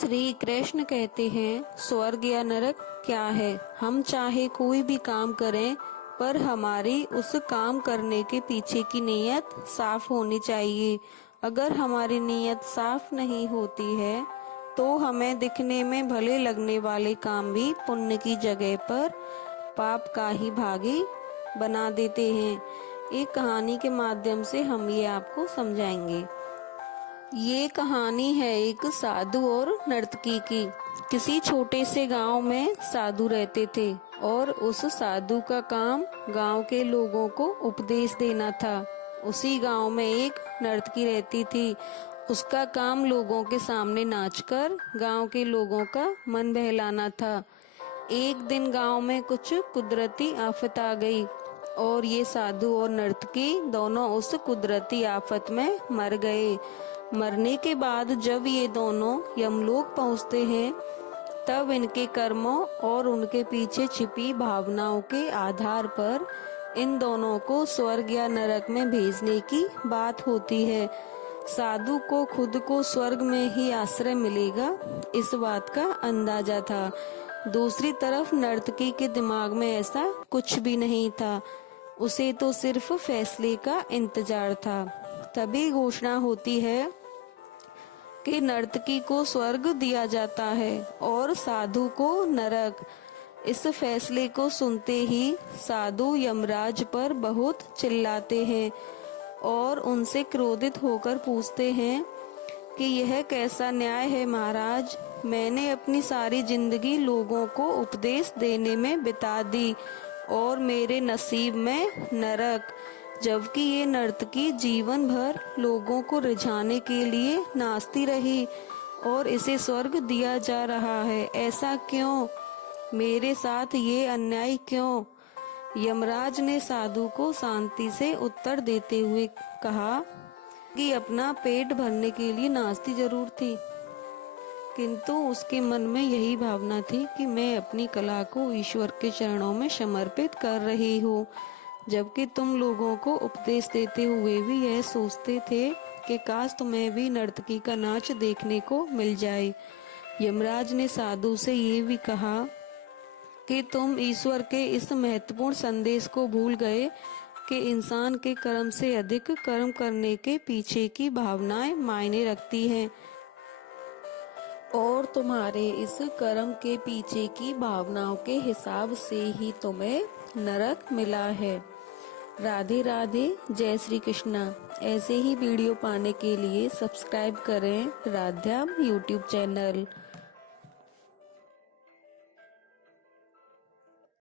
श्री कृष्ण कहते हैं, स्वर्ग या नरक क्या है। हम चाहे कोई भी काम करें, पर हमारी उस काम करने के पीछे की नीयत साफ होनी चाहिए। अगर हमारी नीयत साफ नहीं होती है तो हमें दिखने में भले लगने वाले काम भी पुण्य की जगह पर पाप का ही भागी बना देते हैं। एक कहानी के माध्यम से हम ये आपको समझाएंगे। ये कहानी है एक साधु और नर्तकी की। किसी छोटे से गांव में साधु रहते थे और उस साधु का काम गांव के लोगों को उपदेश देना था। उसी गांव में एक नर्तकी रहती थी। उसका काम लोगों के सामने नाचकर गांव के लोगों का मन बहलाना था। एक दिन गांव में कुछ कुदरती आफत आ गई और ये साधु और नर्तकी दोनों उस कुदरती आफत में मर गए। मरने के बाद जब ये दोनों यमलोक पहुंचते हैं, तब इनके कर्मों और उनके पीछे छिपी भावनाओं के आधार पर इन दोनों को स्वर्ग या नरक में भेजने की बात होती है। साधु को खुद को स्वर्ग में ही आश्रय मिलेगा, इस बात का अंदाजा था। दूसरी तरफ नर्तकी के दिमाग में ऐसा कुछ भी नहीं था। उसे तो सिर्फ फैसले का इंतजार था। तभी घोषणा होती है कि नर्तकी को स्वर्ग दिया जाता है और साधु को नरक। इस फैसले को सुनते ही साधु यमराज पर बहुत चिल्लाते हैं और उनसे क्रोधित होकर पूछते हैं कि यह कैसा न्याय है महाराज। मैंने अपनी सारी जिंदगी लोगों को उपदेश देने में बिता दी और मेरे नसीब में नरक, जबकि ये नर्तकी जीवन भर लोगों को रिझाने के लिए नाचती रही और इसे स्वर्ग दिया जा रहा है। ऐसा क्यों? मेरे साथ ये अन्याय क्यों? यमराज ने साधु को शांति से उत्तर देते हुए कहा कि अपना पेट भरने के लिए नाचती जरूर थी, किंतु उसके मन में यही भावना थी कि मैं अपनी कला को ईश्वर के चरणों में समर्पित कर रही हूँ। जबकि तुम लोगों को उपदेश देते हुए भी यह सोचते थे कि काश तुम्हें भी नर्तकी का नाच देखने को मिल जाए। यमराज ने साधु से ये भी कहा कि तुम ईश्वर के इस महत्वपूर्ण संदेश को भूल गए कि इंसान के कर्म से अधिक कर्म करने के पीछे की भावनाएं मायने रखती हैं और तुम्हारे इस कर्म के पीछे की भावनाओं के हिसाब से ही तुम्हें नरक मिला है। राधे राधे, जय श्री कृष्णा। ऐसे ही वीडियो पाने के लिए सब्सक्राइब करें राध्याम यूट्यूब चैनल।